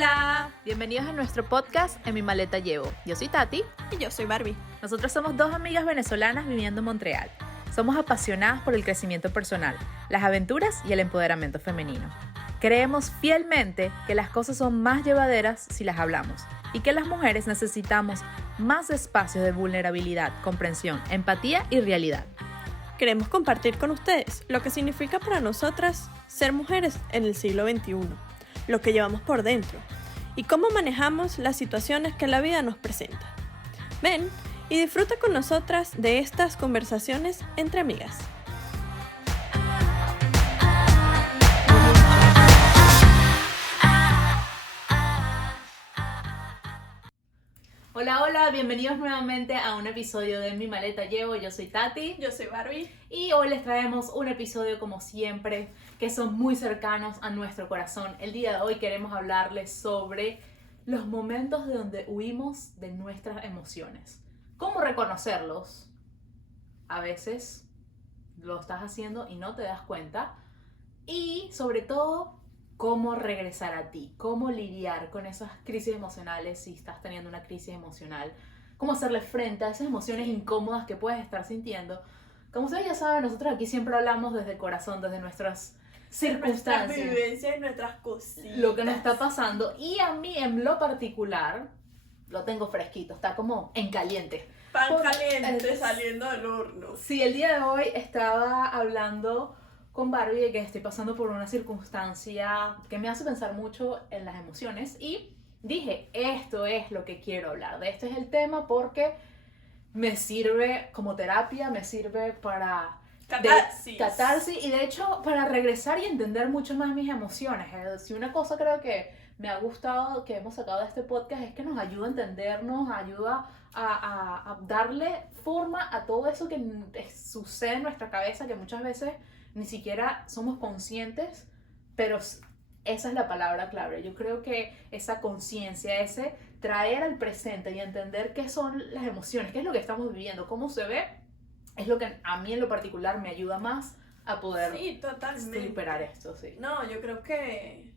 Hola, bienvenidos a nuestro podcast En mi maleta llevo. Yo soy Tati. Y yo soy Barbie. Nosotros somos dos amigas venezolanas viviendo en Montreal. Somos apasionadas por el crecimiento personal, las aventuras y el empoderamiento femenino. Creemos fielmente que las cosas son más llevaderas si las hablamos y que las mujeres necesitamos más espacios de vulnerabilidad, comprensión, empatía y realidad. Queremos compartir con ustedes lo que significa para nosotras ser mujeres en el siglo XXI, lo que llevamos por dentro y cómo manejamos las situaciones que la vida nos presenta. Ven y disfruta con nosotras de estas conversaciones entre amigas. Hola, hola, bienvenidos nuevamente a un episodio de En mi maleta llevo. Yo soy Tati. Yo soy Barbie. Y hoy les traemos un episodio como siempre que son muy cercanos a nuestro corazón. El día de hoy queremos hablarles sobre los momentos de donde huimos de nuestras emociones. ¿Cómo reconocerlos? A veces lo estás haciendo y no te das cuenta. Y sobre todo, cómo regresar a ti, cómo lidiar con esas crisis emocionales si estás teniendo una crisis emocional, cómo hacerle frente a esas emociones incómodas que puedes estar sintiendo. Como ustedes ya saben, nosotros aquí siempre hablamos desde el corazón, desde nuestras circunstancias, nuestras vivencias y nuestras cositas, lo que nos está pasando. Y a mí en lo particular lo tengo fresquito, está como en caliente. Pan caliente saliendo del horno. Sí, el día de hoy estaba hablando con Barbie de que estoy pasando por una circunstancia que me hace pensar mucho en las emociones y dije, esto es lo que quiero hablar, de esto es el tema porque me sirve como terapia, me sirve para catarsis y de hecho para regresar y entender mucho más mis emociones. Si una cosa creo que me ha gustado que hemos sacado de este podcast es que nos ayuda a entendernos, ayuda a darle forma a todo eso que sucede en nuestra cabeza, que muchas veces ni siquiera somos conscientes, pero esa es la palabra clave. Yo creo que esa conciencia, ese traer al presente y entender qué son las emociones, qué es lo que estamos viviendo, cómo se ve, es lo que a mí en lo particular me ayuda más a poder superar esto. Sí. No, yo creo que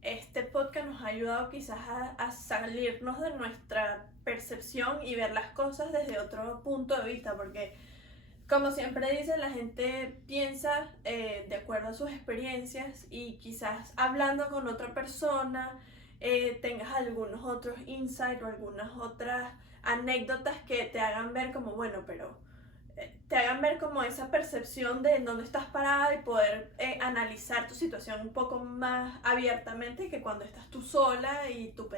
este podcast nos ha ayudado quizás a salirnos de nuestra percepción y ver las cosas desde otro punto de vista, porque como siempre dice, la gente piensa de acuerdo a sus experiencias y quizás hablando con otra persona tengas algunos otros insights o algunas otras anécdotas que te hagan ver como, bueno, pero te hagan ver como esa percepción de en dónde estás parada y poder analizar tu situación un poco más abiertamente que cuando estás tú sola y tu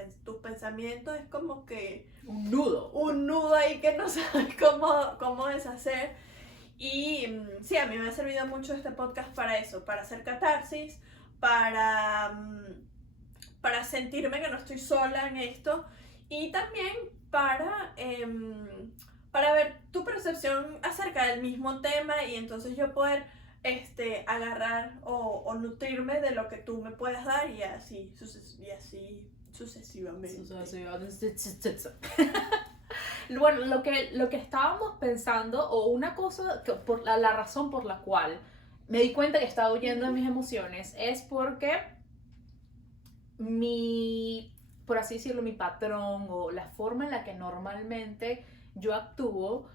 pensamiento es como que un nudo ahí que no sabes cómo deshacer. Y sí, a mí me ha servido mucho este podcast para eso, para hacer catarsis, para sentirme que no estoy sola en esto y también para ver tu percepción acerca del mismo tema y entonces yo poder agarrar o nutrirme de lo que tú me puedas dar y así sucesivamente. Bueno, lo que estábamos pensando, o una cosa, por la razón por la cual me di cuenta que estaba huyendo de mis emociones, es porque por así decirlo, mi patrón o la forma en la que normalmente yo actúo,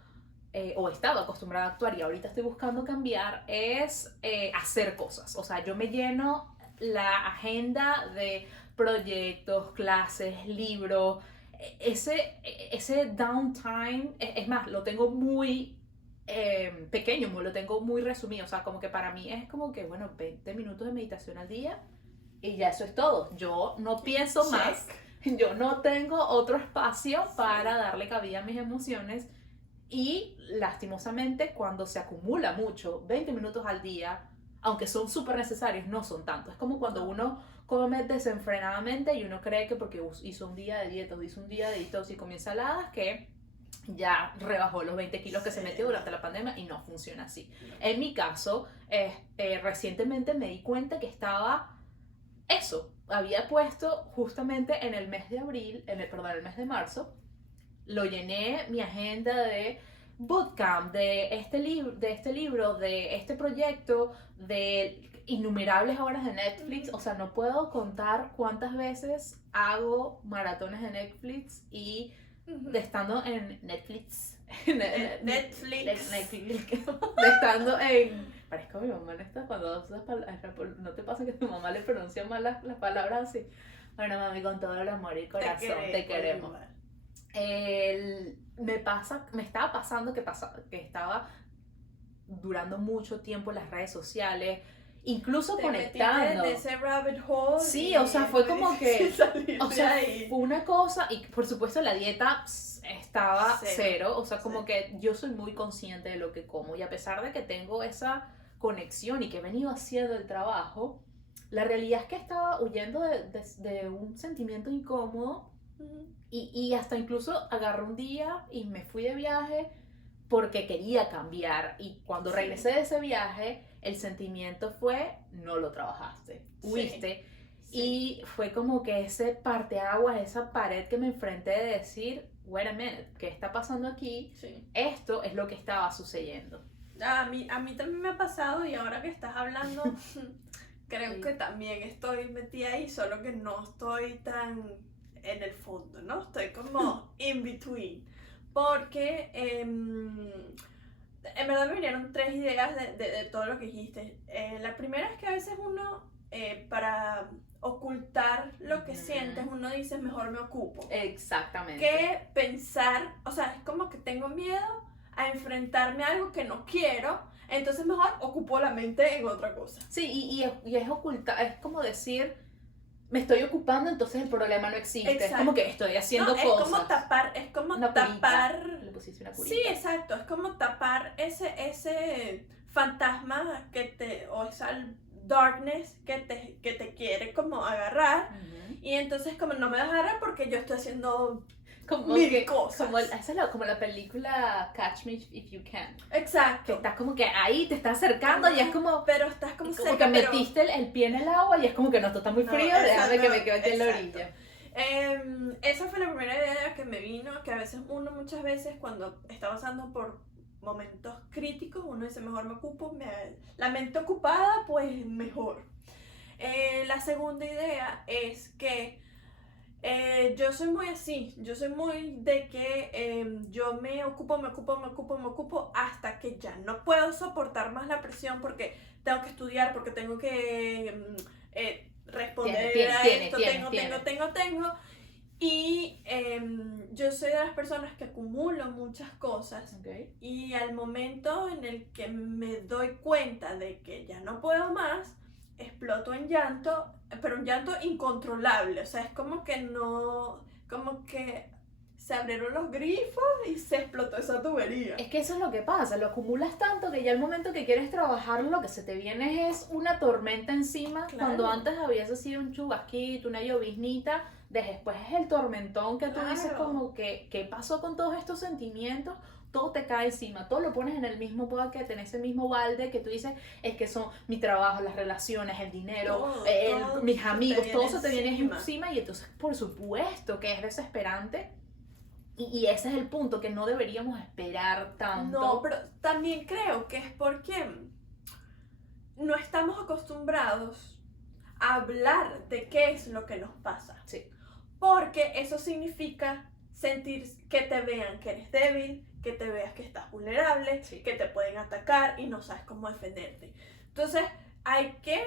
o estaba acostumbrada a actuar y ahorita estoy buscando cambiar, es hacer cosas. O sea, yo me lleno la agenda de proyectos, clases, libros. Ese downtime, es más, lo tengo muy pequeño, lo tengo muy resumido. O sea, como que para mí es como que, bueno, 20 minutos de meditación al día y ya eso es todo. Yo no pienso más, yo no tengo otro espacio para darle cabida a mis emociones y lastimosamente cuando se acumula mucho, 20 minutos al día, aunque son súper necesarios, no son tanto. Es como cuando uno come desenfrenadamente y uno cree que porque hizo un día de dieta o hizo un día de detox y comió ensaladas que ya rebajó los 20 kilos que se metió durante la pandemia y no funciona así. En mi caso, recientemente me di cuenta que estaba había puesto justamente en el mes de abril, el mes de marzo, lo llené mi agenda de bootcamp, de este libro, de este proyecto, de innumerables horas de Netflix. O sea, no puedo contar cuántas veces hago maratones de Netflix y de estando en Netflix. Netflix. De estando en... Parezco a mi mamá en esta cuando usas no te pasa que a tu mamá le pronuncia mal las palabras así. Bueno, mami, con todo el amor y corazón, te queremos. Me estaba pasando que estaba durando mucho tiempo en las redes sociales, incluso Te conectando. metiste en ese rabbit hole. Sí, o sea, fue como que, o sea, ahí. fue una cosa, y por supuesto la dieta estaba cero, o sea, como Sí. que yo soy muy consciente de lo que como, y a pesar de que tengo esa conexión y que he venido haciendo el trabajo, la realidad es que estaba huyendo de un sentimiento incómodo. Y hasta incluso agarré un día y me fui de viaje porque quería cambiar. Y cuando regresé de ese viaje, el sentimiento fue, no lo trabajaste, huiste. Sí. Y fue como que ese parteaguas, esa pared que me enfrenté de decir, wait a minute, ¿qué está pasando aquí? Sí. Esto es lo que estaba sucediendo. A mí también me ha pasado, y ahora que estás hablando, creo Sí. que también estoy metida ahí, solo que no estoy tan en el fondo, ¿no? Estoy como in between. Porque en verdad me vinieron tres ideas de todo lo que dijiste. La primera es que a veces uno, para ocultar lo que sientes, uno dice, mejor me ocupo. Exactamente. Que pensar, o sea, es como que tengo miedo a enfrentarme a algo que no quiero, entonces mejor ocupo la mente en otra cosa. Sí, y es ocultar, es como decir, me estoy ocupando, entonces el problema no existe. Exacto. Es como que estoy haciendo No, cosas. es como Una tapar. curita. Le pusiste una curita. Sí, exacto, es como tapar ese fantasma o esa darkness que te quiere como agarrar. Y entonces como no me vas a agarrar porque yo estoy haciendo como mil cosas. Como la película Catch Me If You Can. Exacto. Que estás como que ahí, te estás acercando y es como... Pero estás como Como cerca, que metiste el pie en el agua y es como que no, esto está muy frío, déjame que me quede aquí en la orilla. Esa fue la primera idea que me vino, que a veces muchas veces cuando está pasando por momentos críticos, uno dice, mejor me ocupo, la mente ocupada, pues mejor. La segunda idea es que yo soy muy así, yo soy muy de que yo me ocupo hasta que ya no puedo soportar más la presión porque tengo que estudiar, porque tengo que responder a esto, tengo. Y yo soy de las personas que acumulo muchas cosas. Okay. Y al momento en el que me doy cuenta de que ya no puedo más, exploto en llanto, pero un llanto incontrolable. O sea, es como que se abrieron los grifos y se explotó esa tubería. Es que eso es lo que pasa, lo acumulas tanto que ya el momento que quieres trabajarlo, lo que se te viene es una tormenta encima. Claro. Cuando antes habías sido un chubasquito, una lloviznita, después es el tormentón que tú dices como que, ¿qué pasó con todos estos sentimientos? Todo te cae encima, todo lo pones en el mismo bucket, en ese mismo balde que tú dices, es que son mi trabajo, las relaciones, el dinero, mis amigos, todo se te viene encima y entonces por supuesto que es desesperante. Y ese es el punto, que no deberíamos esperar tanto. No, pero también creo que es porque no estamos acostumbrados a hablar de qué es lo que nos pasa. Sí. Porque eso significa sentir que te vean que eres débil, que te veas que estás vulnerable, sí, que te pueden atacar y no sabes cómo defenderte. Entonces hay que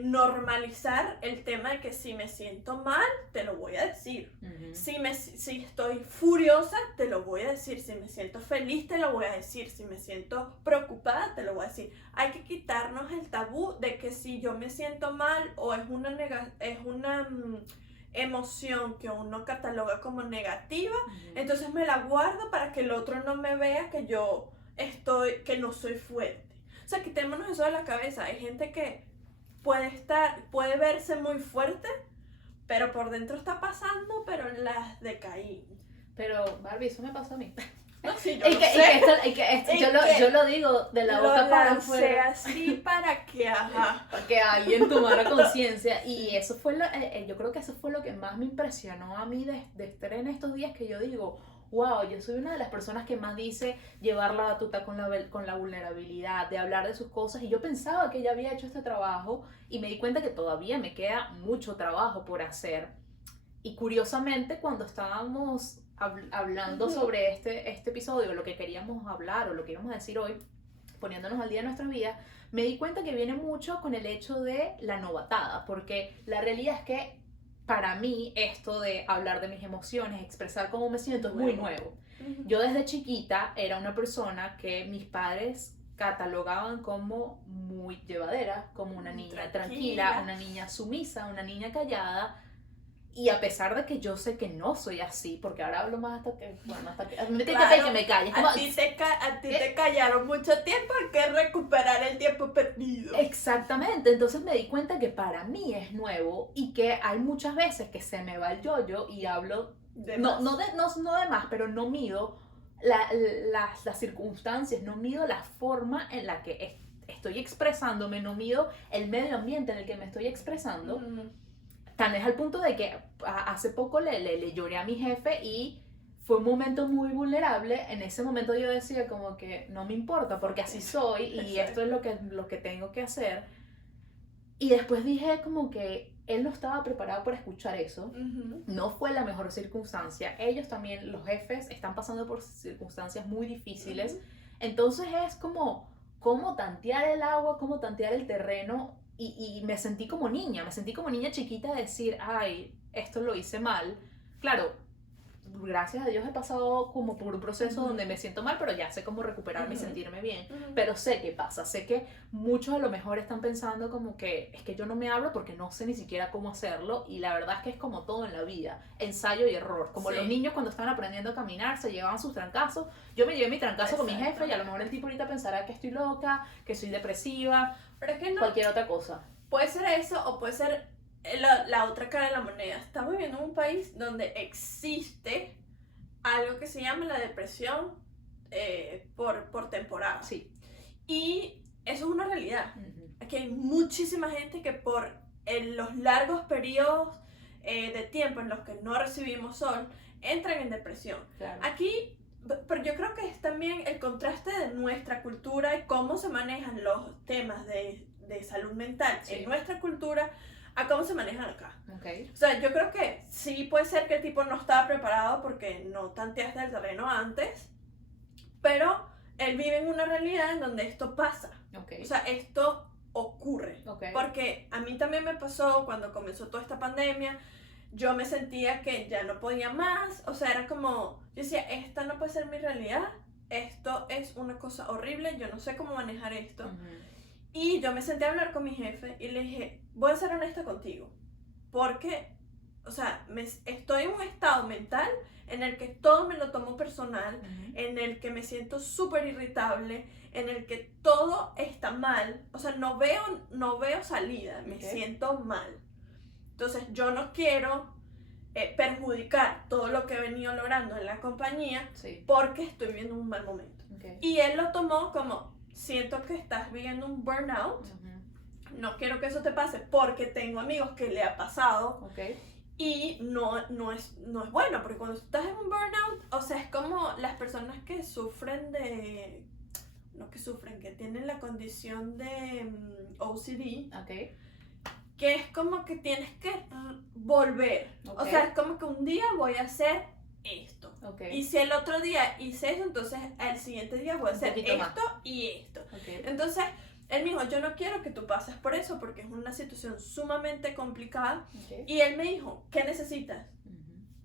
normalizar el tema de que si me siento mal, te lo voy a decir. Uh-huh. Si estoy furiosa, te lo voy a decir. Si me siento feliz, te lo voy a decir. Si me siento preocupada, te lo voy a decir. Hay que quitarnos el tabú de que si yo me siento mal o es una emoción que uno cataloga como negativa, uh-huh, entonces me la guardo para que el otro no me vea que que no soy fuerte. O sea, quitémonos eso de la cabeza. Hay gente que puede verse muy fuerte, pero por dentro está pasando, pero en las de Caín. Pero, Barbie, eso me pasó a mí. No, sí, yo lo digo de la boca para afuera. Así para que, para que alguien tomara conciencia. Y eso fue yo creo que eso fue lo que más me impresionó a mí de estar en estos días, que yo digo, wow, yo soy una de las personas que más dice llevar la batuta con la vulnerabilidad, de hablar de sus cosas, y yo pensaba que ya había hecho este trabajo y me di cuenta que todavía me queda mucho trabajo por hacer. Y curiosamente, cuando estábamos hablando sobre este episodio, lo que queríamos hablar o lo que íbamos a decir hoy, poniéndonos al día de nuestra vida, me di cuenta que viene mucho con el hecho de la novatada, porque la realidad es que para mí esto de hablar de mis emociones, expresar cómo me siento, es muy nuevo. Yo desde chiquita era una persona que mis padres catalogaban como muy llevadera, como una niña tranquila, una niña sumisa, una niña callada. Y a pesar de que yo sé que no soy así, porque ahora hablo más hasta que, bueno, hasta que, claro, que me calles. A ti te callaron mucho tiempo, hay que recuperar el tiempo perdido. Exactamente, entonces me di cuenta que para mí es nuevo y que hay muchas veces que se me va el yo-yo y hablo, no de más, pero no mido las circunstancias, no mido la forma en la que estoy expresándome, no mido el medio ambiente en el que me estoy expresando. Tan es al punto de que hace poco le lloré a mi jefe y fue un momento muy vulnerable. En ese momento yo decía como que no me importa porque así soy y esto es lo que tengo que hacer. Y después dije como que él no estaba preparado para escuchar eso. No fue la mejor circunstancia. Ellos también, los jefes, están pasando por circunstancias muy difíciles. Entonces es como cómo tantear el agua, cómo tantear el terreno. Y me sentí como niña chiquita de decir, ay, esto lo hice mal. Claro, gracias a Dios he pasado como por un proceso donde me siento mal, pero ya sé cómo recuperarme y sentirme bien. Pero sé qué pasa, sé que muchos a lo mejor están pensando como que es que yo no me hablo porque no sé ni siquiera cómo hacerlo, y la verdad es que es como todo en la vida, ensayo y error. Como los niños cuando están aprendiendo a caminar se llevaban sus trancazos. Yo me llevé mi trancazo con mi jefe y a lo mejor el tipo ahorita pensará que estoy loca, que soy depresiva, pero es que no, cualquier otra cosa. Puede ser eso o puede ser la otra cara de la moneda. Estamos viviendo en un país donde existe algo que se llama la depresión por temporada. Sí. Y eso es una realidad. Aquí hay muchísima gente que por los largos periodos de tiempo en los que no recibimos sol, entran en depresión. Claro. Aquí, pero yo creo que es también el contraste de nuestra cultura y cómo se manejan los temas de salud mental en nuestra cultura a cómo se manejan acá. Okay. O sea, yo creo que sí puede ser que el tipo no estaba preparado porque no tanteaste el terreno antes, pero él vive en una realidad en donde esto pasa. Okay. O sea, esto ocurre. Okay. Porque a mí también me pasó cuando comenzó toda esta pandemia. Yo me sentía que ya no podía más. O sea, era como, yo decía, esta no puede ser mi realidad. Esto es una cosa horrible. Yo no sé cómo manejar esto. Y yo me senté a hablar con mi jefe y le dije, voy a ser honesta contigo. Porque, o sea, estoy en un estado mental en el que todo me lo tomo personal, en el que me siento súper irritable, en el que todo está mal. O sea, no veo salida, me siento mal. Entonces, yo no quiero perjudicar todo lo que he venido logrando en la compañía porque estoy viviendo un mal momento. Y él lo tomó como, siento que estás viviendo un burnout, no quiero que eso te pase porque tengo amigos que le ha pasado. Y no es bueno, porque cuando estás en un burnout, o sea, es como las personas que sufren que tienen la condición de OCD, que es como que tienes que volver. O sea, es como que un día voy a hacer esto. Y si el otro día hice eso, entonces el siguiente día voy a hacer esto más. Y esto. Entonces, él me dijo, yo no quiero que tú pases por eso porque es una situación sumamente complicada. Y él me dijo, ¿qué necesitas?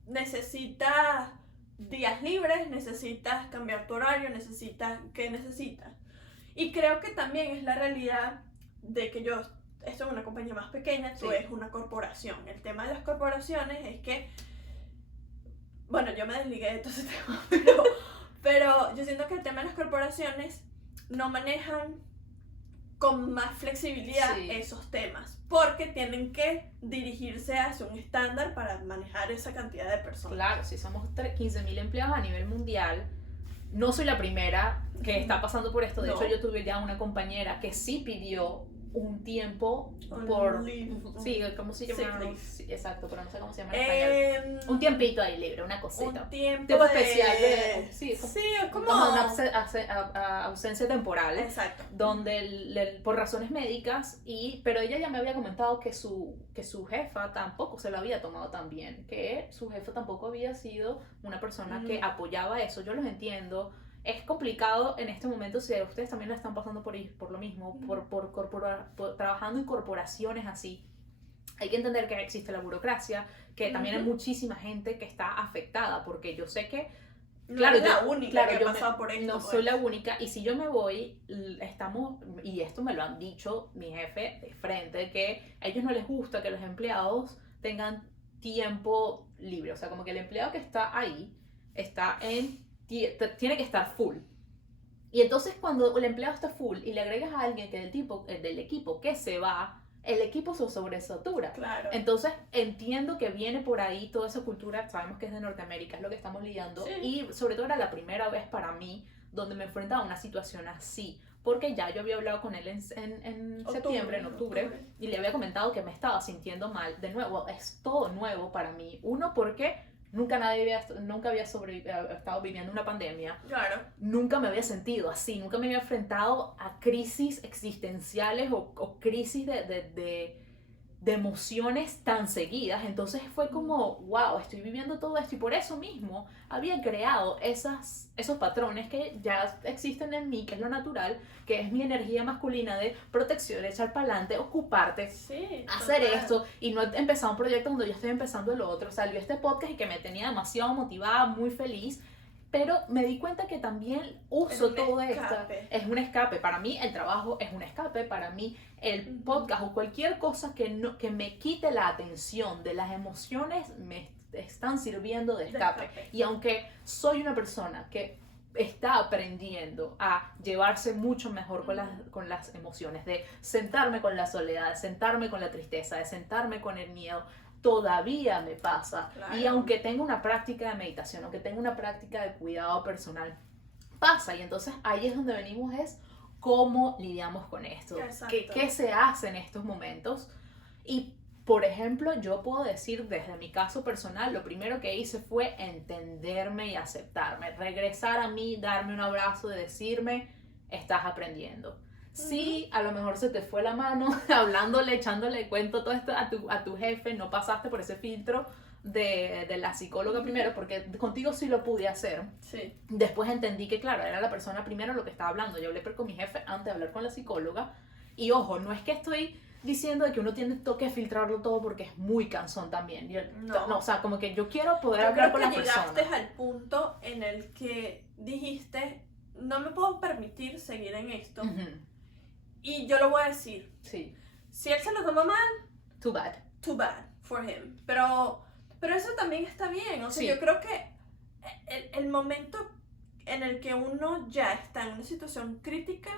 ¿Necesitas días libres? ¿Necesitas cambiar tu horario? ¿Qué necesitas? Y creo que también es la realidad de que esto es una compañía más pequeña, tú eres una corporación. El tema de las corporaciones es que, bueno, yo me desligué de todo ese tema, pero yo siento que el tema de las corporaciones no manejan con más flexibilidad esos temas, porque tienen que dirigirse hacia un estándar para manejar esa cantidad de personas. Claro, si somos 15.000 empleados a nivel mundial, no soy la primera que está pasando por esto. De hecho, yo tuve ya una compañera que sí pidió un tiempo Un por... leave, Sí, ¿cómo se sick llama? leave. Sí, exacto, pero no sé cómo se llama en español. Un tiempito ahí libre, una cosita. Un tiempo Tiempo de... especial de... Sí, Sí, es como... una ausencia temporal. Exacto. Donde por razones médicas, pero ella ya me había comentado que su jefa tampoco se lo había tomado tan bien, que su jefa tampoco había sido una persona que apoyaba eso. Yo los entiendo. Es complicado en este momento si ustedes también lo están pasando por lo mismo, por trabajando en corporaciones así. Hay que entender que existe la burocracia, que también hay muchísima gente que está afectada, porque yo sé que claro, es la única que ha pasado por esto. No pues. soy la única, y si yo me voy, y esto me lo han dicho mi jefe de frente, que a ellos no les gusta que los empleados tengan tiempo libre, o sea, como que el empleado que está ahí tiene que estar full. Y entonces cuando el empleado está full y le agregas a alguien que del equipo que se va, el equipo se sobresatura. Claro. Entonces entiendo que viene por ahí toda esa cultura, sabemos que es de Norteamérica, es lo que estamos lidiando. Sí. Y sobre todo era la primera vez para mí donde me enfrentaba a una situación así. Porque ya yo había hablado con él en septiembre, en octubre, y le había comentado que me estaba sintiendo mal. De nuevo, es todo nuevo para mí. Uno, porque nunca había estado viviendo una pandemia. Claro. Nunca me había sentido así, nunca me había enfrentado a crisis existenciales o crisis de emociones tan seguidas. Entonces fue como, wow, estoy viviendo todo esto, y por eso mismo había creado esos patrones que ya existen en mí, que es lo natural, que es mi energía masculina de protección, echar para adelante, ocuparte, sí, hacer esto, y no he empezado un proyecto donde yo estoy empezando el otro. Salió este podcast y que me tenía demasiado motivada, muy feliz, pero me di cuenta que también uso todo esto. Es un escape. Para mí el trabajo es un escape. Para mí el podcast o cualquier cosa que me quite la atención de las emociones me están sirviendo de escape. Y aunque soy una persona que está aprendiendo a llevarse mucho mejor con las emociones, de sentarme con la soledad, de sentarme con la tristeza, de sentarme con el miedo, todavía me pasa. Claro. Y aunque tenga una práctica de meditación, aunque tenga una práctica de cuidado personal, pasa. Y entonces ahí es donde venimos, es cómo lidiamos con esto, qué se hace en estos momentos. Y por ejemplo, yo puedo decir desde mi caso personal, lo primero que hice fue entenderme y aceptarme, regresar a mí, darme un abrazo, de decirme, estás aprendiendo. Sí, a lo mejor se te fue la mano hablándole, echándole cuento todo esto a tu jefe, no pasaste por ese filtro de la psicóloga primero, porque contigo sí lo pude hacer. Sí. Después entendí que, claro, era la persona primero lo que estaba hablando. Yo hablé con mi jefe antes de hablar con la psicóloga. Y ojo, no es que estoy diciendo de que uno tiene que filtrarlo todo, porque es muy cansón también. No, o sea, como que yo quiero poder hablar con la persona. Llegaste al punto en el que dijiste, no me puedo permitir seguir en esto. Y yo lo voy a decir. Sí. Si él se lo toma mal, too bad for him. Pero eso también está bien. O sea, yo creo que el momento en el que uno ya está en una situación crítica,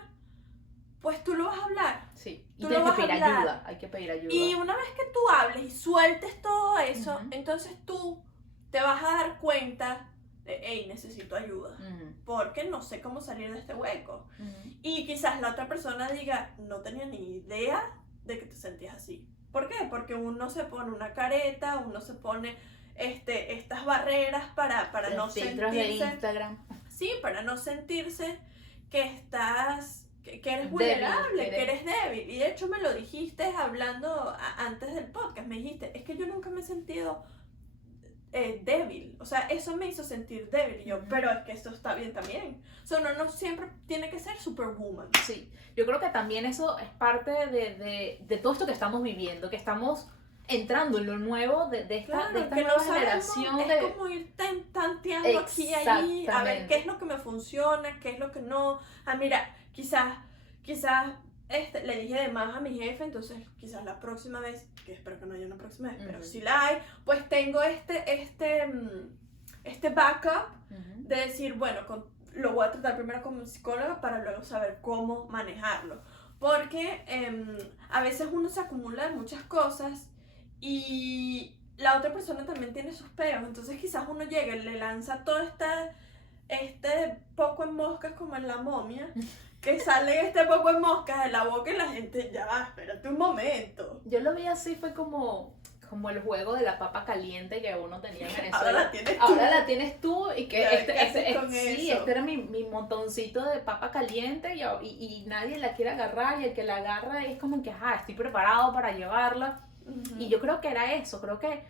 pues tú lo vas a hablar. Sí. Y tienes que pedir ayuda. Hay que pedir ayuda. Y una vez que tú hables y sueltes todo eso, entonces tú te vas a dar cuenta de, hey, necesito ayuda, porque no sé cómo salir de este hueco. Y quizás la otra persona diga, no tenía ni idea de que te sentías así. ¿Por qué? Porque uno se pone una careta, uno se pone estas barreras para no sentirse... de Instagram. Sí, para no sentirse que estás... que eres vulnerable, que eres débil. Y de hecho me lo dijiste hablando antes del podcast, me dijiste, es que yo nunca me he sentido... débil, o sea, eso me hizo sentir débil. Y yo, pero es que esto está bien también. O sea, uno no siempre tiene que ser superwoman. Sí, yo creo que también eso es parte de todo esto que estamos viviendo, que estamos entrando en lo nuevo de esta nueva generación. Es como ir tanteando aquí y allí, a ver qué es lo que me funciona, qué es lo que no. Mira, quizás le dije de más a mi jefe, entonces quizás la próxima vez, que espero que no haya una próxima vez, pero si la hay, pues tengo este backup de decir, bueno, lo voy a tratar primero como psicóloga para luego saber cómo manejarlo. Porque a veces uno se acumula de muchas cosas y la otra persona también tiene sus peos, entonces quizás uno llega y le lanza todo este poco en moscas como en La Momia, que salen este poco de moscas de la boca y la gente, ya va, espérate un momento. Yo lo vi así, fue como el juego de la papa caliente que uno tenía en Venezuela. Ahora la tienes tú. Ahora la tienes tú y que Ya, ¿qué haces con sí, eso? este era mi montoncito de papa caliente y nadie la quiere agarrar y el que la agarra es como que, estoy preparado para llevarla. Y yo creo que era eso, creo que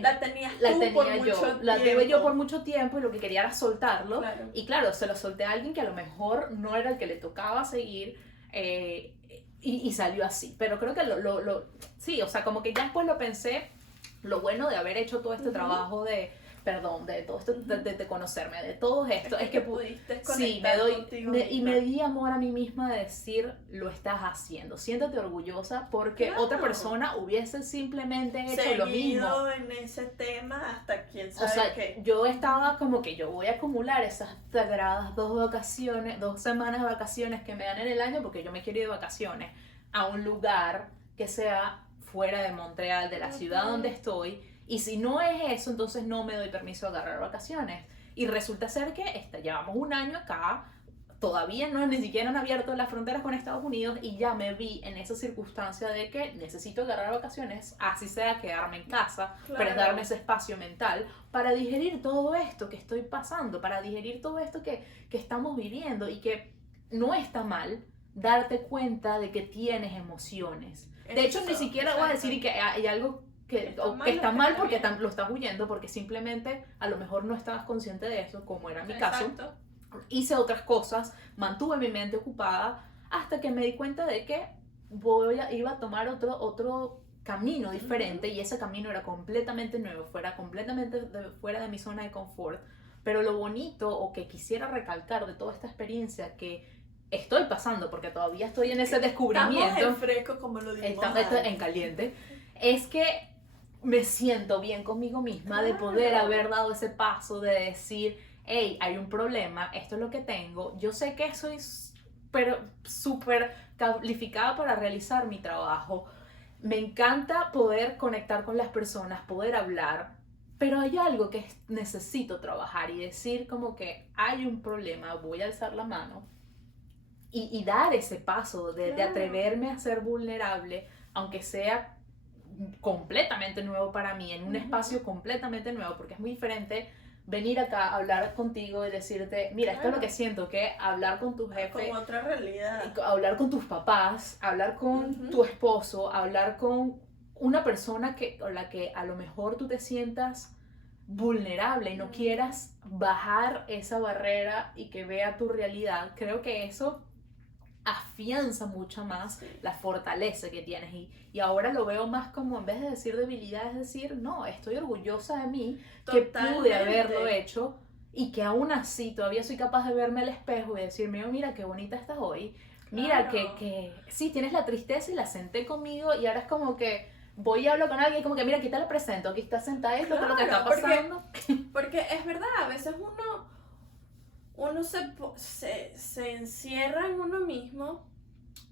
La tenías la tú tenía por yo, mucho la tuve yo tiempo. por mucho tiempo y lo que quería era soltarlo. Claro. Y claro, se lo solté a alguien que a lo mejor no era el que le tocaba seguir y salió así. Pero creo que sí, o sea, como que ya después lo pensé, lo bueno de haber hecho todo este trabajo de todo esto, de conocerme, de todo esto, es que pudiste sí, conectar contigo y misma. me di amor a mí misma de decir, lo estás haciendo, siéntate orgullosa porque Claro. otra persona hubiese simplemente hecho lo mismo. Seguido en ese tema hasta quién sabe O sea, qué. yo estaba como que yo voy a acumular esas sagradas 2 semanas de vacaciones que me dan en el año porque yo me quiero ir de vacaciones a un lugar que sea fuera de Montreal, de la ciudad donde estoy. Y si no es eso, entonces no me doy permiso de agarrar vacaciones. Y resulta ser que llevamos un año acá, todavía ni siquiera han abierto las fronteras con Estados Unidos y ya me vi en esa circunstancia de que necesito agarrar vacaciones, así sea quedarme en casa, pero es darme ese espacio mental para digerir todo esto que estoy pasando, para digerir todo esto que estamos viviendo y que no está mal darte cuenta de que tienes emociones. De hecho, ni siquiera voy a decir que hay algo que está mal porque lo estás huyendo, porque simplemente a lo mejor no estabas consciente de eso, como era mi caso. Hice otras cosas, mantuve mi mente ocupada hasta que me di cuenta de que iba a tomar otro camino diferente y ese camino era completamente nuevo, completamente fuera de mi zona de confort. Pero lo bonito o que quisiera recalcar de toda esta experiencia que estoy pasando, porque todavía estoy en ese descubrimiento. Estamos en fresco, como lo digo. Estamos en caliente. Es que me siento bien conmigo misma de poder haber dado ese paso de decir, hey, hay un problema, esto es lo que tengo, yo sé que soy súper calificada para realizar mi trabajo, me encanta poder conectar con las personas, poder hablar, pero hay algo que necesito trabajar y decir como que hay un problema, voy a alzar la mano y dar ese paso de atreverme a ser vulnerable, aunque sea completamente nuevo para mí, en un espacio completamente nuevo, porque es muy diferente venir acá a hablar contigo y decirte, mira, esto es lo que siento, que hablar con tu jefe, con otra realidad, hablar con tus papás, hablar con tu esposo, hablar con una persona con la que a lo mejor tú te sientas vulnerable y no quieras bajar esa barrera y que vea tu realidad, creo que eso afianza mucho más la fortaleza que tienes y ahora lo veo más como en vez de decir debilidad es decir, no, estoy orgullosa de mí. Totalmente. Que pude haberlo hecho y que aún así todavía soy capaz de verme al espejo y decirme, oh, mira qué bonita estás hoy, mira que sí, tienes la tristeza y la senté conmigo y ahora es como que voy a hablar con alguien como que mira, aquí te la presento, aquí está sentada esto, claro, que es lo que está pasando. Porque es verdad, a veces uno se encierra en uno mismo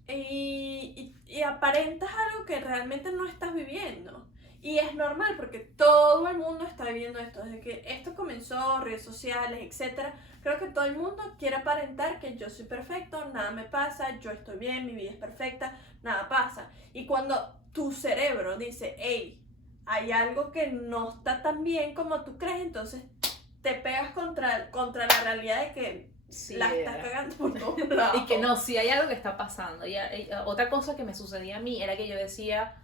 y aparentas algo que realmente no estás viviendo. Y es normal porque todo el mundo está viviendo esto. Desde que esto comenzó, redes sociales, etc. Creo que todo el mundo quiere aparentar que yo soy perfecto, nada me pasa, yo estoy bien, mi vida es perfecta, nada pasa. Y cuando tu cerebro dice, hey, hay algo que no está tan bien como tú crees, entonces te pegas contra la realidad de que la estás cagando por todos lados. Y que no, sí hay algo que está pasando. Y otra cosa que me sucedía a mí era que yo decía,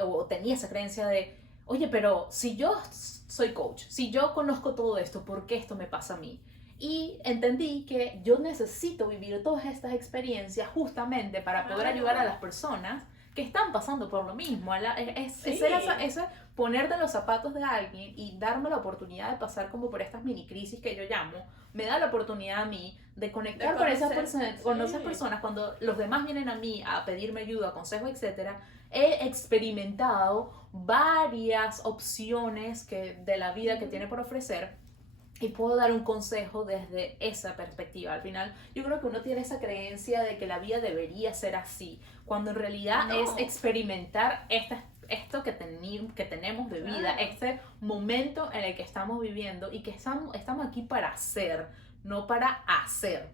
o tenía esa creencia de, oye, pero si yo soy coach, si yo conozco todo esto, ¿por qué esto me pasa a mí? Y entendí que yo necesito vivir todas estas experiencias justamente para poder ayudar a las personas que están pasando por lo mismo. Es ponerte en los zapatos de alguien y darme la oportunidad de pasar como por estas mini crisis que yo llamo, me da la oportunidad a mí de conectar con esas personas cuando los demás vienen a mí a pedirme ayuda, consejos, etcétera. He experimentado varias opciones de la vida que tiene por ofrecer y puedo dar un consejo desde esa perspectiva. Al final, yo creo que uno tiene esa creencia de que la vida debería ser así, cuando en realidad es experimentar esto que tenemos de vida, este momento en el que estamos viviendo y que estamos aquí para hacer, no para hacer.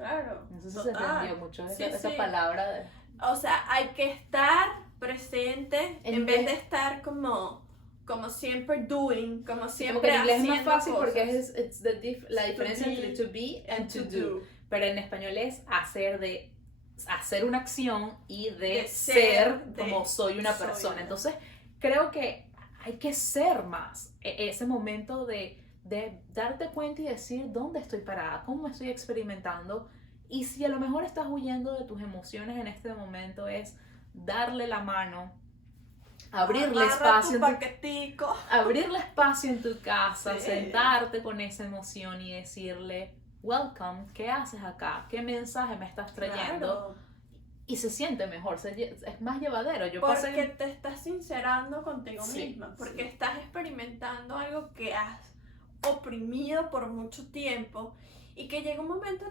Claro. No sé si se Total. entendió mucho Sí, esa sí. palabra de... O sea, hay que estar presente en vez de estar como siempre doing, como Sí, como que siempre en inglés es más haciendo fácil cosas. porque es la diferencia be entre to be and to do. do. Pero en español es hacer una acción y de De ser ser, como de soy una soy persona. una. Entonces, creo que hay que ser más. Ese momento de darte cuenta y decir dónde estoy parada, cómo me estoy experimentando. Y si a lo mejor estás huyendo de tus emociones en este momento, es darle la mano, abrirle espacio, abrirle espacio en tu casa, Sí. sentarte con esa emoción y decirle, welcome, ¿qué haces acá? ¿Qué mensaje me estás trayendo? Claro. Y se siente mejor, es más llevadero. Porque te estás sincerando contigo Sí, misma, porque sí. estás experimentando algo que has oprimido por mucho tiempo y que llega un momento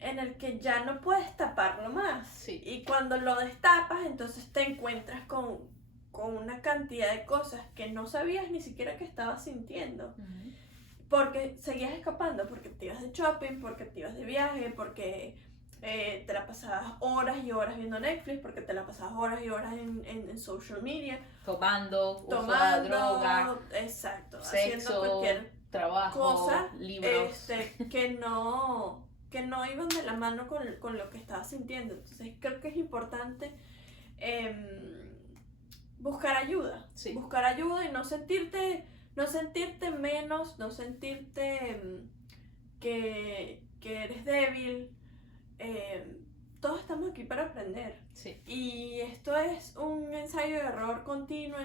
en el que ya no puedes taparlo más. Sí. Y cuando lo destapas, entonces te encuentras con una cantidad de cosas que no sabías ni siquiera que estabas sintiendo. Uh-huh. Porque seguías escapando, porque te ibas de shopping, porque te ibas de viaje, porque te la pasabas horas y horas viendo Netflix, porque te la pasabas horas y horas en social media. Tomando, droga, exacto, sexo, haciendo cualquier trabajo, cosa libros. que no iban de la mano con lo que estabas sintiendo. Entonces creo que es importante buscar ayuda. Sí. Buscar ayuda y no sentirte menos, no sentirte que eres débil. Todos estamos aquí para aprender. Sí. Y esto es un ensayo de error continuo.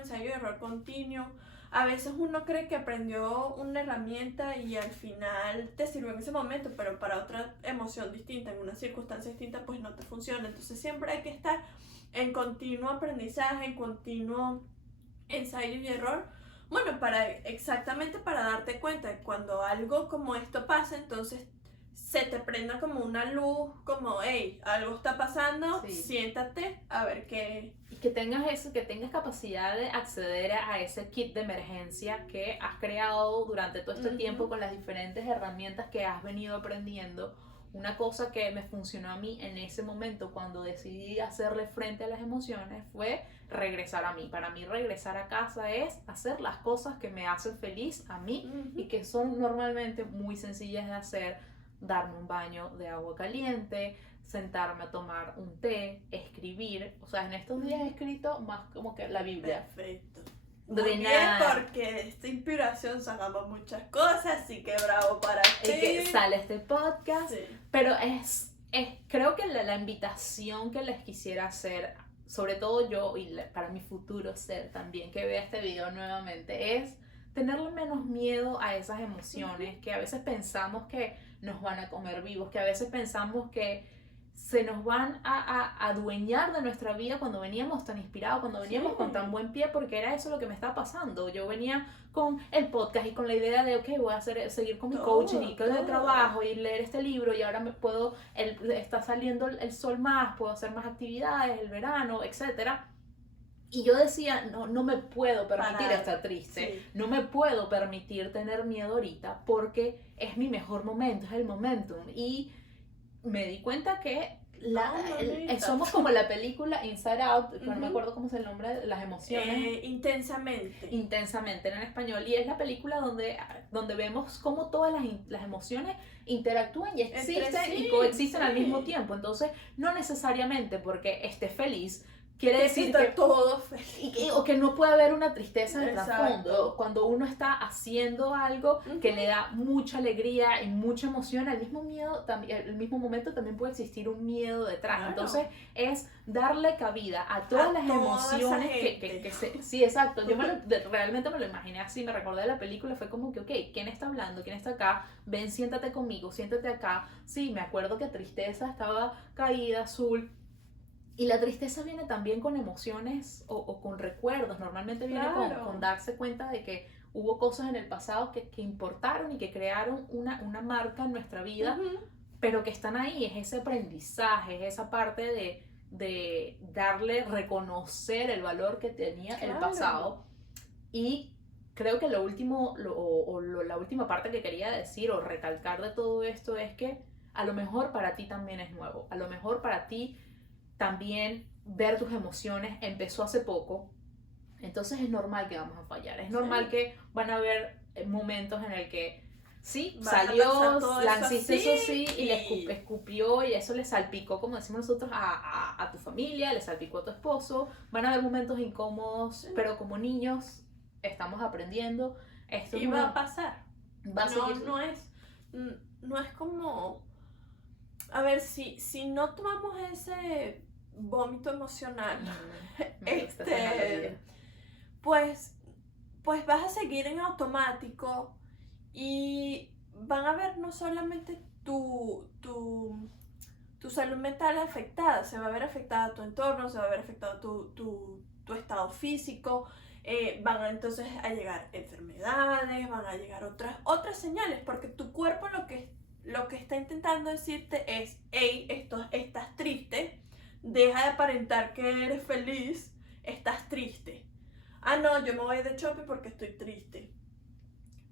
A veces uno cree que aprendió una herramienta y al final te sirvió en ese momento, pero para otra emoción distinta, en una circunstancia distinta, pues no te funciona. Entonces siempre hay que estar en continuo aprendizaje, en continuo ensayo y error. Bueno, exactamente para darte cuenta que cuando algo como esto pasa, entonces se te prenda como una luz, como, hey, algo está pasando, Sí. Siéntate a ver qué... Y que tengas capacidad de acceder a ese kit de emergencia que has creado durante todo este tiempo con las diferentes herramientas que has venido aprendiendo. Una cosa que me funcionó a mí en ese momento cuando decidí hacerle frente a las emociones fue regresar a mí. Para mí regresar a casa es hacer las cosas que me hacen feliz a mí y que son normalmente muy sencillas de hacer. Darme un baño de agua caliente, sentarme a tomar un té, escribir. O sea, en estos días he escrito más como que la Biblia. Perfecto. Drenar. Muy bien, porque de esta inspiración sacamos muchas cosas, así que bravo para ti. Y que sale este podcast. Sí. Pero creo que la invitación que les quisiera hacer, sobre todo yo y para mi futuro ser también, que vea este video nuevamente, es tenerle menos miedo a esas emociones que a veces pensamos que nos van a comer vivos, que a veces pensamos que se nos van a adueñar de nuestra vida cuando veníamos tan inspirados, cuando veníamos con tan buen pie, porque era eso lo que me estaba pasando. Yo venía con el podcast y con la idea de, ok, voy a seguir con mi coaching y con el trabajo y leer este libro y ahora está saliendo el sol más, puedo hacer más actividades, el verano, etcétera. Y yo decía, no me puedo permitir estar triste, no me puedo permitir tener miedo ahorita porque es mi mejor momento, es el momentum. Y me di cuenta que somos como la película Inside Out, no me acuerdo cómo es el nombre de las emociones. Intensamente en español. Y es la película donde vemos cómo todas las emociones interactúan y existen y coexisten al mismo tiempo. Entonces, no necesariamente porque estés feliz quiere decir que todo feliz. O que no puede haber una tristeza de trasfondo. Cuando uno está haciendo algo que le da mucha alegría y mucha emoción, al mismo momento también puede existir un miedo detrás. Claro. Entonces es darle cabida a todas las emociones sí, exacto. Yo realmente me lo imaginé así, me recordé de la película, fue como que, ok, ¿quién está hablando? ¿Quién está acá? Ven, siéntate conmigo, siéntate acá. Sí, me acuerdo que tristeza estaba caída, azul. Y la tristeza viene también con emociones o con recuerdos. Normalmente viene con darse cuenta de que hubo cosas en el pasado que importaron y que crearon una marca en nuestra vida, pero que están ahí. Es ese aprendizaje, es esa parte de reconocer el valor que tenía el pasado. Y creo que la última parte que quería decir o recalcar de todo esto es que a lo mejor para ti también es nuevo, a lo mejor para ti también ver tus emociones empezó hace poco, entonces es normal que vamos a fallar, es normal que van a haber momentos en el que sí, salió, lanciste eso sí y le escupió y eso le salpicó, como decimos nosotros, a tu familia, le salpicó a tu esposo, van a haber momentos incómodos, pero como niños estamos aprendiendo, esto y va a pasar, va a seguir. No es como, a ver, si no tomamos ese vómito emocional, pues vas a seguir en automático y van a ver no solamente tu salud mental afectada, se va a ver afectada tu entorno, se va a ver afectado tu estado físico, van entonces a llegar enfermedades, van a llegar otras señales, porque tu cuerpo lo que está intentando decirte es, hey, estás triste, deja de aparentar que eres feliz, estás triste. Ah, no, yo me voy de shopping porque estoy triste.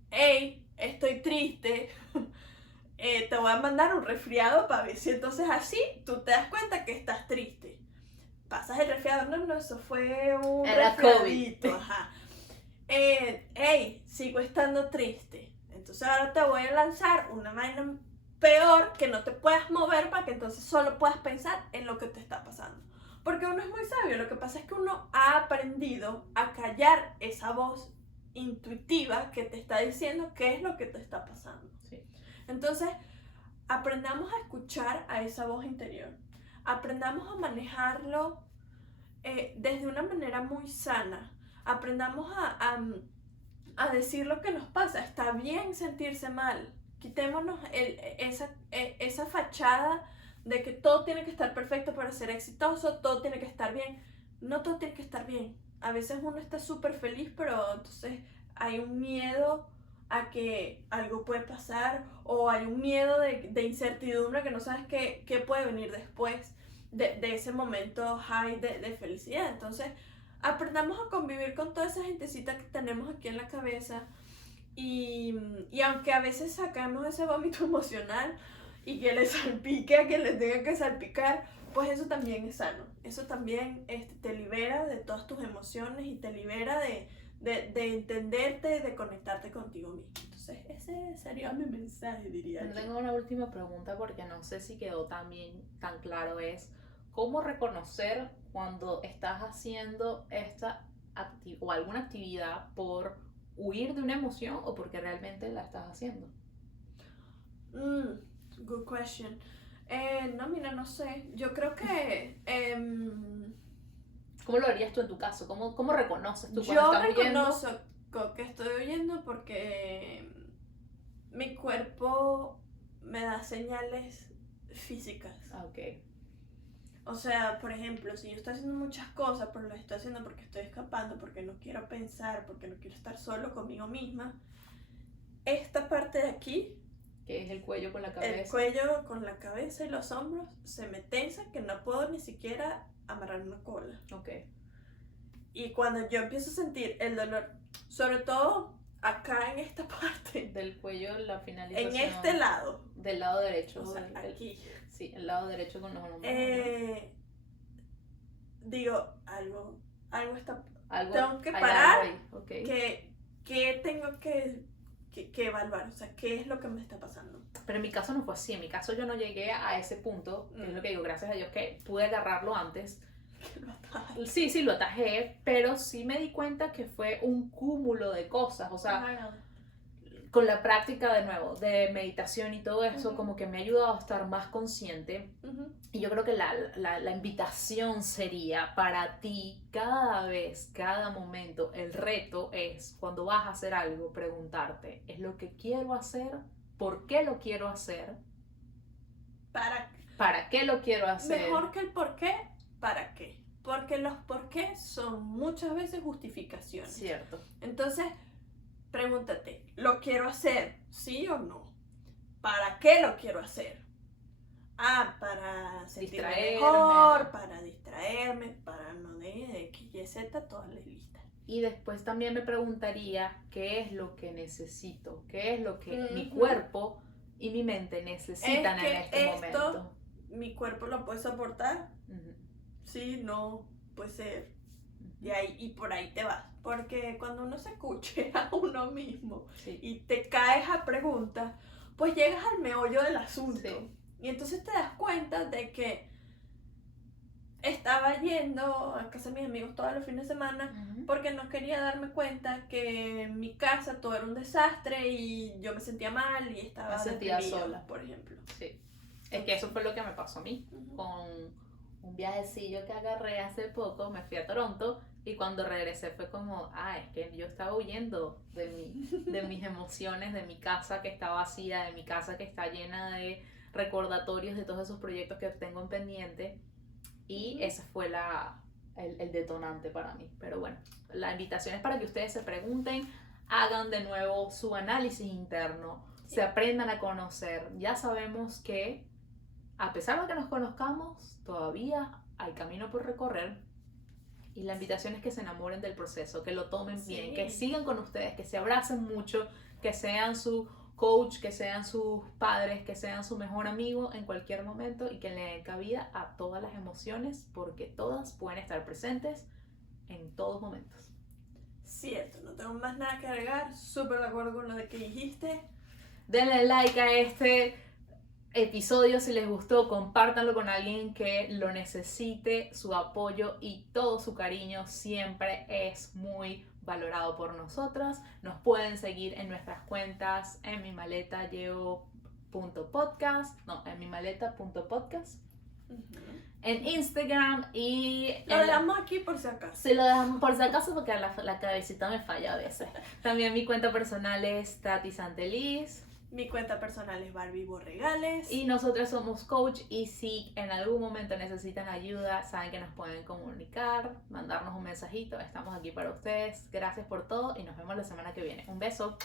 Hey, estoy triste. Te voy a mandar un resfriado para ver si entonces así tú te das cuenta que estás triste. Pasas el resfriado, no, eso fue un resfriadito. Ajá. Hey, sigo estando triste. Entonces ahora te voy a lanzar una vaina peor que no te puedas mover para que entonces solo puedas pensar en lo que te está pasando. Porque uno es muy sabio, lo que pasa es que uno ha aprendido a callar esa voz intuitiva que te está diciendo qué es lo que te está pasando. Sí. Entonces, aprendamos a escuchar a esa voz interior, aprendamos a manejarlo desde una manera muy sana, aprendamos a decir lo que nos pasa. Está bien sentirse mal, quitémonos esa fachada de que todo tiene que estar perfecto para ser exitoso, todo tiene que estar bien. No todo tiene que estar bien. A veces uno está súper feliz, pero entonces hay un miedo a que algo puede pasar, o hay un miedo de incertidumbre que no sabes qué puede venir después de ese momento high de felicidad. Entonces, aprendamos a convivir con toda esa gentecita que tenemos aquí en la cabeza y aunque a veces sacamos ese vómito emocional y que le salpique a quien le tenga que salpicar, pues eso también es sano. Eso también te libera de todas tus emociones y te libera de entenderte, de conectarte contigo mismo. Entonces ese sería mi mensaje, diría yo. Tengo una última pregunta porque no sé si quedó también tan claro, es ¿cómo reconocer cuando estás haciendo esta o alguna actividad por huir de una emoción o porque realmente la estás haciendo? Good question. No, mira, no sé. Yo creo que... ¿Cómo lo harías tú en tu caso? ¿Cómo reconoces tú cuando estás huyendo? Yo reconozco que estoy huyendo porque mi cuerpo me da señales físicas. Ok. O sea, por ejemplo, si yo estoy haciendo muchas cosas, pero las estoy haciendo porque estoy escapando, porque no quiero pensar, porque no quiero estar solo conmigo misma, esta parte de aquí, que es el cuello con la cabeza. El cuello con la cabeza y los hombros se me tensa que no puedo ni siquiera amarrar una cola. Ok. Y cuando yo empiezo a sentir el dolor, sobre todo acá en esta parte del cuello, la finalización. En este lado. Del lado derecho. O sea, aquí. Sí, el lado derecho con los hombros. Digo, algo está... Algo, tengo que parar. Okay. ¿Qué tengo que evaluar? O sea, ¿qué es lo que me está pasando? Pero en mi caso no fue así. En mi caso yo no llegué a ese punto. Que es lo que digo, gracias a Dios que pude agarrarlo antes. Sí, lo atajé, pero sí me di cuenta que fue un cúmulo de cosas. O sea, con la práctica de nuevo, de meditación y todo eso, como que me ha ayudado a estar más consciente. Y yo creo que la invitación sería para ti, cada vez, cada momento, el reto es, cuando vas a hacer algo, preguntarte, ¿es lo que quiero hacer? ¿Por qué lo quiero hacer? ¿Para qué lo quiero hacer? Mejor que el por qué, ¿para qué? Porque los por qué son muchas veces justificaciones. Cierto. Entonces, pregúntate, ¿lo quiero hacer? ¿Sí o no? ¿Para qué lo quiero hacer? Para sentirme mejor, para distraerme, para no de X, Y, Z, todas las listas. Y después también me preguntaría qué es lo que necesito, qué es lo que mi cuerpo y mi mente necesitan Es que en este esto- momento. Mi cuerpo lo puede soportar, Ujú, sí, no, puede ser. ujú. Y por ahí te vas. Porque cuando uno se escuche a uno mismo Sí. y te caes a preguntas, pues llegas al meollo del asunto. Sí. Y entonces te das cuenta de que estaba yendo a casa de mis amigos todos los fines de semana Ujú. porque no quería darme cuenta que en mi casa todo era un desastre y yo me sentía mal y estaba Me sentía deprimida, sola. por ejemplo. Sí. Es que eso fue lo que me pasó a mí. Ujú. Con un viajecillo que agarré hace poco, me fui a Toronto y cuando regresé fue como, es que yo estaba huyendo de mis emociones, de mi casa que está vacía, de mi casa que está llena de recordatorios de todos esos proyectos que tengo en pendiente, y Ujú. ese fue el detonante para mí. Pero bueno, la invitación es para que ustedes se pregunten, hagan de nuevo su análisis interno, Sí. se aprendan a conocer. Ya sabemos que a pesar de que nos conozcamos, todavía hay camino por recorrer. Y la invitación es que se enamoren del proceso, que lo tomen Sí. bien, que sigan con ustedes, que se abracen mucho, que sean su coach, que sean sus padres, que sean su mejor amigo en cualquier momento y que le den cabida a todas las emociones, porque todas pueden estar presentes en todos momentos. Cierto, no tengo más nada que agregar. Súper de acuerdo con lo de que dijiste. Denle like a este episodio si les gustó, compártanlo con alguien que lo necesite, su apoyo y todo su cariño siempre es muy valorado por nosotras. Nos pueden seguir en nuestras cuentas en mi maleta llevo.podcast, en mi maleta.podcast, en Instagram y Lo dejamos aquí por si acaso. si lo dejamos por si acaso porque la cabecita me falla a veces. También mi cuenta personal es Tati Santeliz. Mi cuenta personal es Barbie Borregales. Y nosotros somos coach y si en algún momento necesitan ayuda, saben que nos pueden comunicar, mandarnos un mensajito, estamos aquí para ustedes. Gracias por todo y nos vemos la semana que viene. Un beso.